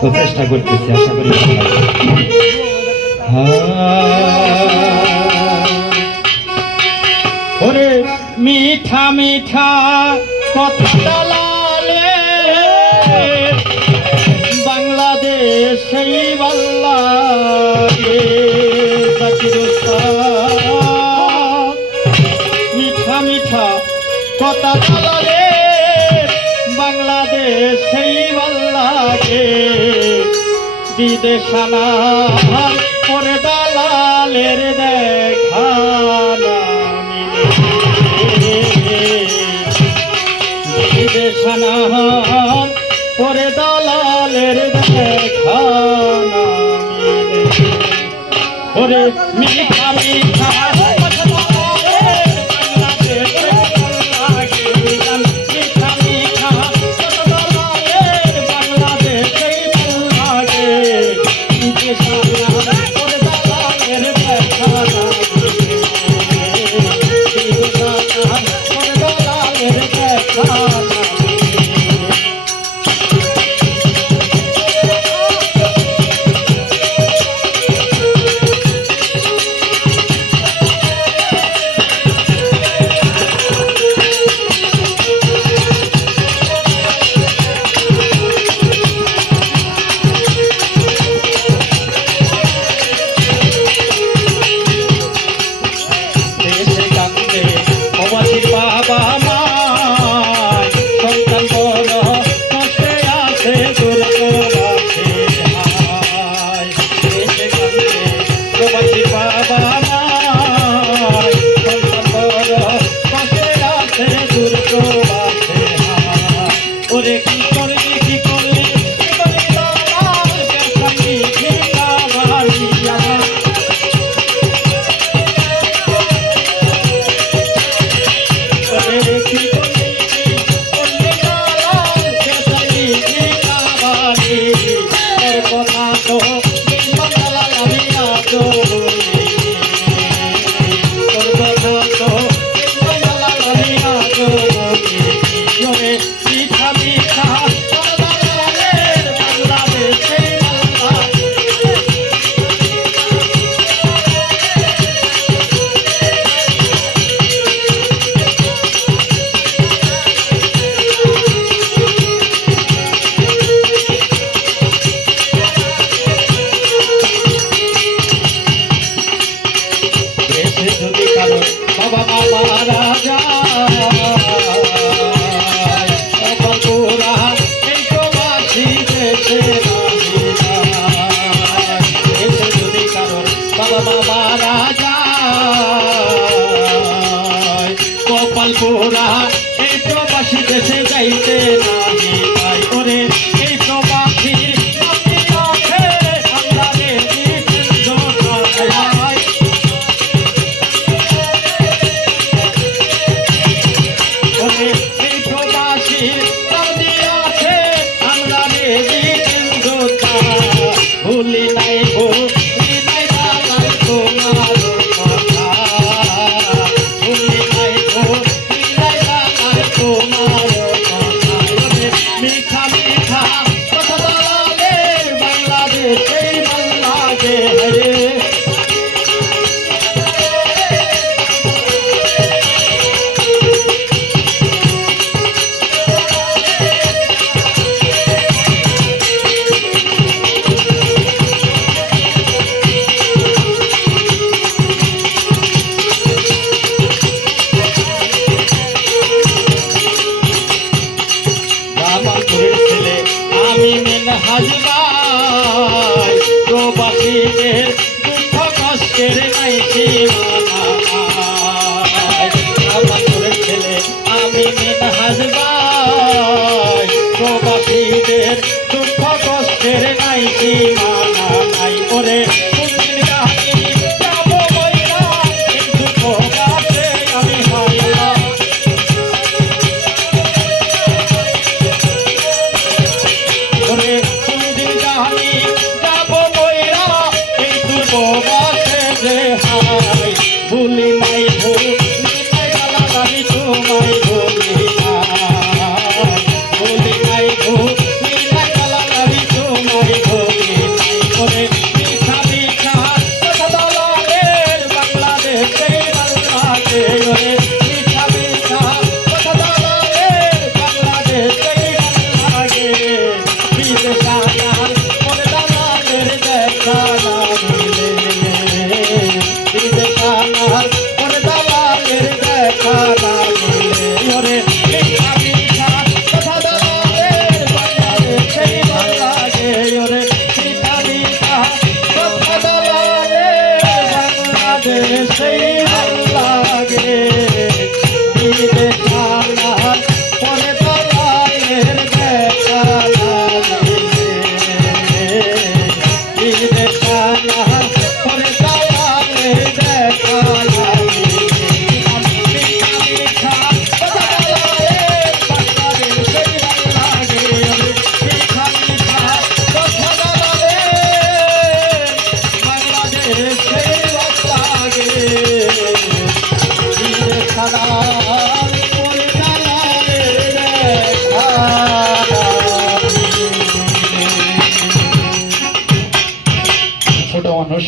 তো চেষ্টা করতেছি, আশা করি ভালো লাগবে। ওরে মিঠা মিঠা কথা দালালে বাংলাদেশ সেই বাল্লাগে জাকির উস্তাদ। মিঠা মিঠা কথা দালালে বাংলাদেশ সেই বাল্লাগে বিদেশানার পরে দালালের দেখা না মিলে, বিদেশানার পরে দালালের দেখা না মিলে। ওরে মিঠা মিঠা গোপালপুরা এই প্রবাসী দেশে যাইতে নাহি পাই। ওরে এই প্রবাসীর ভুলি নাই ভুলি নাই বালাই তোমার কথা, ভুলি নাই ভুলি নাই বালাই তোমার কথা। মিঠা মিঠা কথা বলে বাংলাদেশে বাংলাদেশে হরে ছেলে আমি মিনহাজ ভাই, প্রবাসীদের দুঃখ কষ্টের নাই সীমানা। আমার ছেলে আমি মিনহাজ ভাই, প্রবাসীদের দুঃখ কষ্টের নাই সীমানা নাই। ওরে আমি হাইলা ভুলি নাই ভুলি নাই বালাই তোমায় ভুলি নাই, ভুলি নাই ভুলি নাই বালাই তোমায় নাই ভোগে নাই ওরে মিঠা মিঠা কথা দালালের বাংলাদেশ এই বাংলাদেশ ওরে মিঠা মিঠা কথা দালালের বাংলাদেশ এই বাংলাদেশ বিদেশানার ওরে দালালের দেখা না মিলে বিদেশানার ওরে দালালের দেখা না মিলে ওরে মিঠা মিঠা কথা দালালের বাংলাদেশ এই বাংলাদেশ ওরে মিঠা মিঠা কথা দালালের বাংলাদেশ এই বাংলাদেশ বিদেশানার ওরে দালালের দেখা না মিলে বিদেশানার ওরে দালালের দেখা না মিলে মিঠা মিঠা কথা দালালের বাংলাদেশ এই বাংলাদেশ মিঠা মিঠা কথা দালালের বাংলাদেশ এই বাংলাদেশ বিদেশানার ওরে দালালের দেখা না মিলে। ছোট মানুষ